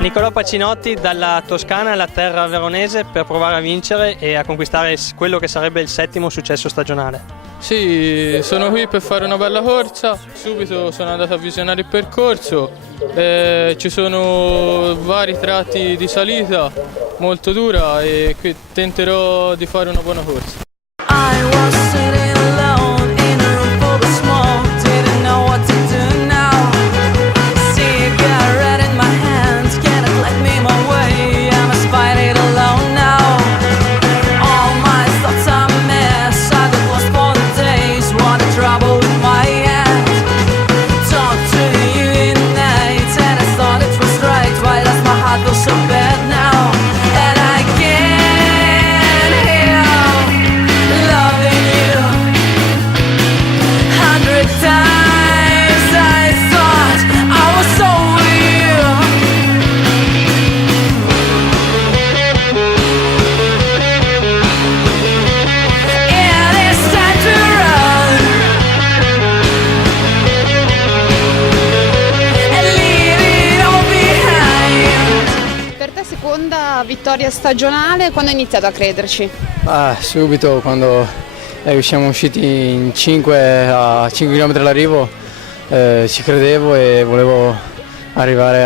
Nicolò Pacinotti dalla Toscana alla terra veronese per provare a vincere e a conquistare quello che sarebbe il 7° successo stagionale. Sì, sono qui per fare una bella corsa, subito sono andato a visionare il percorso, ci sono vari tratti di salita molto dura e qui tenterò di fare una buona corsa. Seconda vittoria stagionale, quando hai iniziato a crederci? Subito, quando siamo usciti in 5 a 5 km all'arrivo, ci credevo e volevo arrivare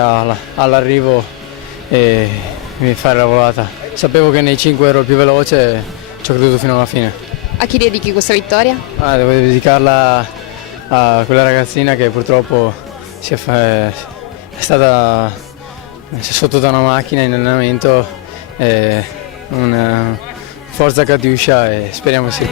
all'arrivo e fare la volata. Sapevo che nei 5 ero il più veloce e ci ho creduto fino alla fine. A chi dedichi questa vittoria? Devo dedicarla a quella ragazzina che purtroppo è stata sotto da una macchina in allenamento, una forza Katiuscia e speriamo sia.